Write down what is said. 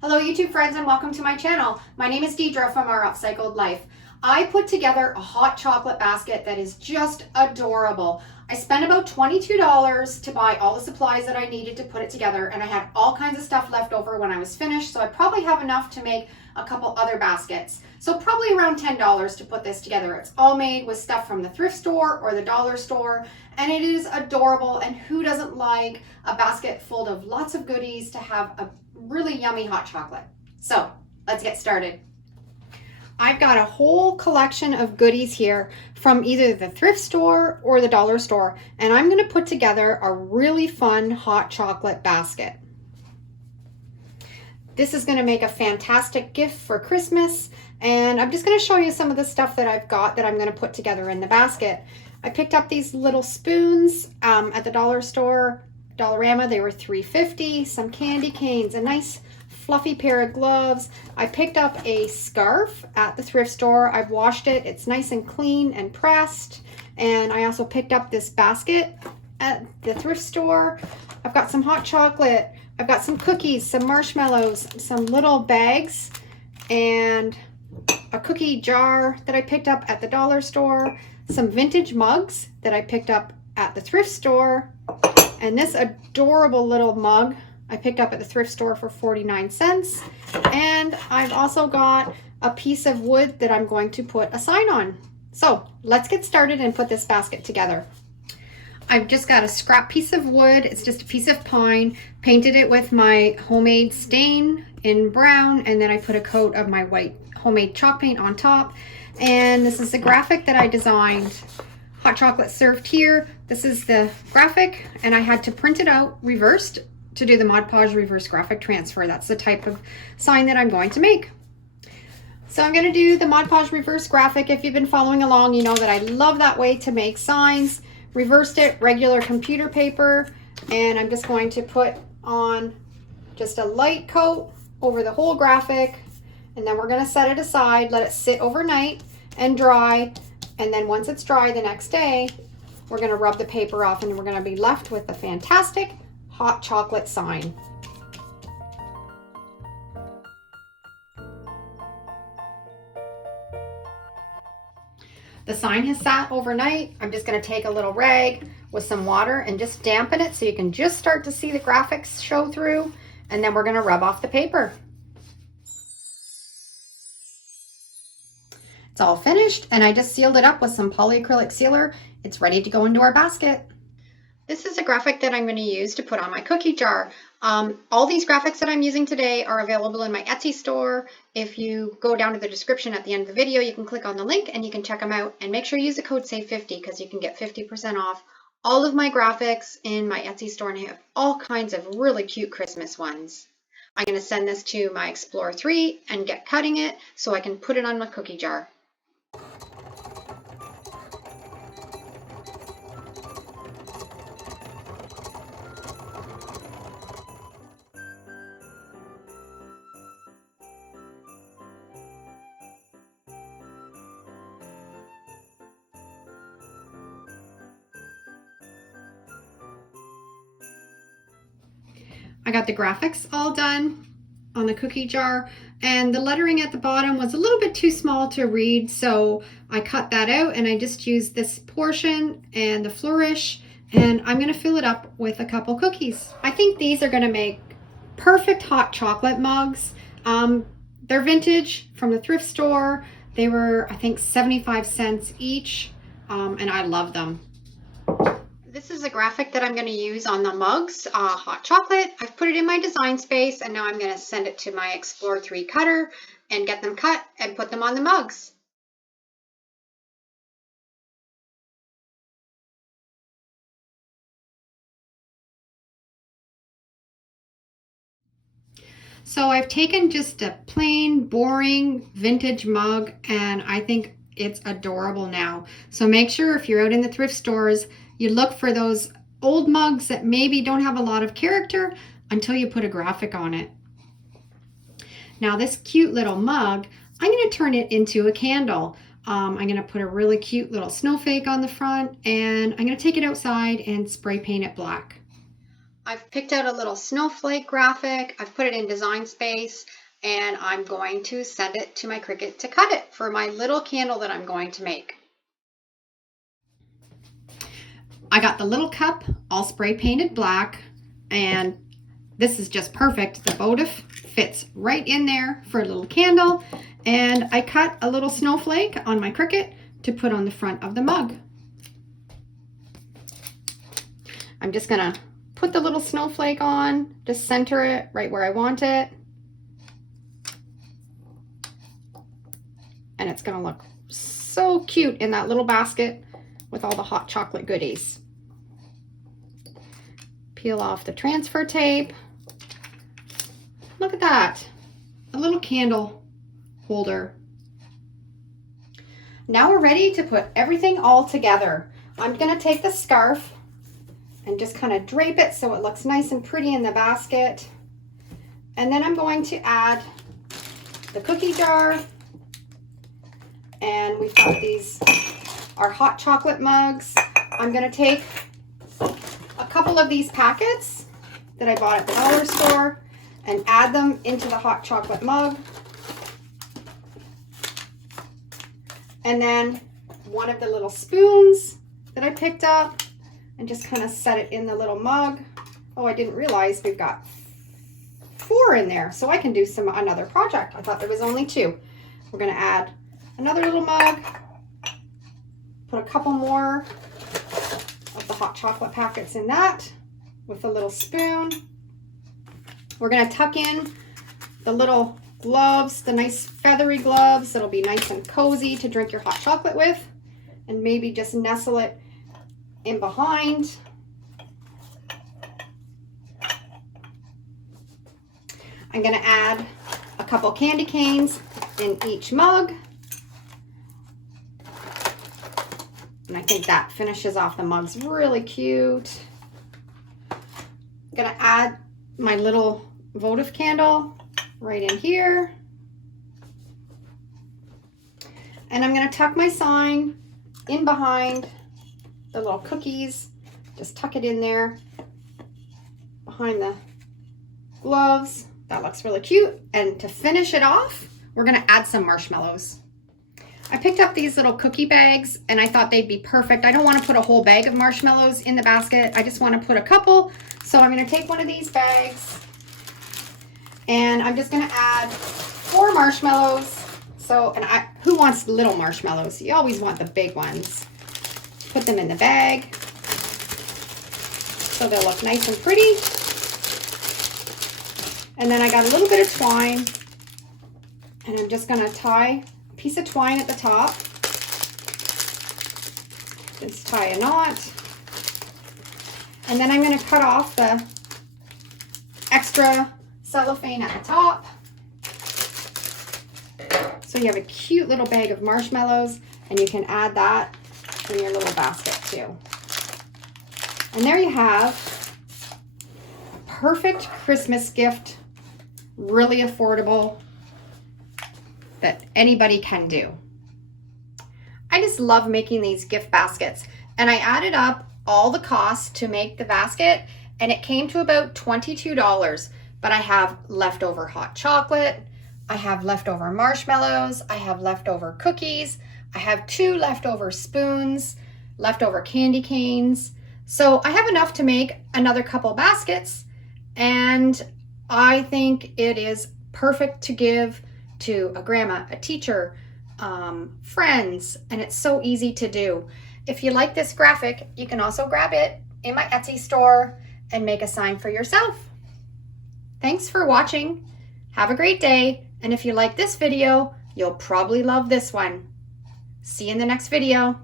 Hello YouTube friends and welcome to my channel. My name is Deidre from Our Upcycled Life. I put together a hot chocolate basket that is just adorable. I spent about $22 to buy all the supplies that I needed to put it together, and I had all kinds of stuff left over when I was finished, so I probably have enough to make a couple other baskets. So probably around $10 to put this together. It's all made with stuff from the thrift store or the dollar store, and it is adorable, and who doesn't like a basket full of lots of goodies to have a really yummy hot chocolate. So let's get started. I've got a whole collection of goodies here from either the thrift store or the dollar store, and I'm going to put together a really fun hot chocolate basket. This is going to make a fantastic gift for Christmas, and I'm just going to show you some of the stuff that I've got that I'm going to put together in the basket. I picked up these little spoons at the dollar store, Dollarama. They were $3.50, some candy canes, a nice fluffy pair of gloves. I picked up a scarf at the thrift store. I've washed it. It's nice and clean and pressed. And I also picked up this basket at the thrift store. I've got some hot chocolate. I've got some cookies, some marshmallows, some little bags, and a cookie jar that I picked up at the dollar store, some vintage mugs that I picked up at the thrift store, and this adorable little mug I picked up at the thrift store for 49 cents. And I've also got a piece of wood that I'm going to put a sign on. So let's get started and put this basket together. I've just got a scrap piece of wood. It's just a piece of pine. Painted it with my homemade stain in brown, and then I put a coat of my white homemade chalk paint on top. And this is the graphic that I designed. Hot chocolate served here. This is the graphic, and I had to print it out reversed to do the Mod Podge reverse graphic transfer. That's the type of sign that I'm going to make. So I'm going to do the Mod Podge reverse graphic. If you've been following along, you know that I love that way to make signs. Reversed it, regular computer paper, and I'm just going to put on just a light coat over the whole graphic, and then we're going to set it aside, let it sit overnight and dry, and then once it's dry the next day, we're going to rub the paper off, and we're going to be left with a fantastic hot chocolate sign. The sign has sat overnight. I'm just going to take a little rag with some water and just dampen it so you can just start to see the graphics show through, and then we're going to rub off the paper. It's all finished, and I just sealed it up with some polyacrylic sealer. It's ready to go into our basket. This is a graphic that I'm going to use to put on my cookie jar. All these graphics that I'm using today are available in my Etsy store. If you go down to the description at the end of the video, you can click on the link and you can check them out. And make sure you use the code SAVE50 because you can get 50% off all of my graphics in my Etsy store, and I have all kinds of really cute Christmas ones. I'm going to send this to my Explorer 3 and get cutting it so I can put it on my cookie jar. I got the graphics all done on the cookie jar, and the lettering at the bottom was a little bit too small to read, so I cut that out and I just used this portion and the flourish, and I'm going to fill it up with a couple cookies. I think these are going to make perfect hot chocolate mugs. They're vintage from the thrift store. They were, I think, 75 cents each, and I love them. This is a graphic that I'm going to use on the mugs, hot chocolate. I've put it in my design space, and now I'm going to send it to my Explorer 3 cutter and get them cut and put them on the mugs. So I've taken just a plain, boring, vintage mug, and I think it's adorable now. So make sure if you're out in the thrift stores, you look for those old mugs that maybe don't have a lot of character until you put a graphic on it. Now this cute little mug, I'm going to turn it into a candle. I'm going to put a really cute little snowflake on the front, and I'm going to take it outside and spray paint it black. I've picked out a little snowflake graphic. I've put it in Design Space, and I'm going to send it to my Cricut to cut it for my little candle that I'm going to make. I got the little cup all spray painted black, and this is just perfect. The votive fits right in there for a little candle, and I cut a little snowflake on my Cricut to put on the front of the mug. I'm just gonna put the little snowflake on, just center it right where I want it. And it's gonna look so cute in that little basket with all the hot chocolate goodies. Peel off the transfer tape. Look at that, a little candle holder. Now we're ready to put everything all together. I'm gonna take the scarf and just kind of drape it so it looks nice and pretty in the basket. And then I'm going to add the cookie jar. And we've got these, our hot chocolate mugs. I'm gonna take a couple of these packets that I bought at the dollar store and add them into the hot chocolate mug. And then one of the little spoons that I picked up, and just kind of set it in the little mug. Oh, I didn't realize we've got 4 in there, so I can do another project. I thought there was only 2. We're gonna add another little mug, put a couple more of the hot chocolate packets in that with a little spoon. We're gonna tuck in the little gloves, the nice feathery gloves that'll be nice and cozy to drink your hot chocolate with, and maybe just nestle it in behind. I'm gonna add a couple candy canes in each mug. And I think that finishes off the mugs really cute. I'm gonna add my little votive candle right in here. And I'm gonna tuck my sign in behind the little cookies. Just tuck it in there behind the gloves. That looks really cute. And to finish it off, we're gonna add some marshmallows. I picked up these little cookie bags and I thought they'd be perfect. I don't want to put a whole bag of marshmallows in the basket. I just want to put a couple. So I'm going to take one of these bags and I'm just going to add 4 marshmallows. So, and who wants little marshmallows? You always want the big ones. Put them in the bag so they'll look nice and pretty. And then I got a little bit of twine, and I'm just going to tie a piece of twine at the top. Just tie a knot. And then I'm going to cut off the extra cellophane at the top. So you have a cute little bag of marshmallows, and you can add that in your little basket too. And there you have a perfect Christmas gift, really affordable, that anybody can do. I just love making these gift baskets, and I added up all the costs to make the basket, and it came to about $22. But I have leftover hot chocolate, I have leftover marshmallows, I have leftover cookies, I have 2 leftover spoons, leftover candy canes. So I have enough to make another couple baskets, and I think it is perfect to give to a grandma, a teacher, friends, and it's so easy to do. If you like this graphic, you can also grab it in my Etsy store and make a sign for yourself. Thanks for watching. Have a great day. And if you like this video, you'll probably love this one. See you in the next video.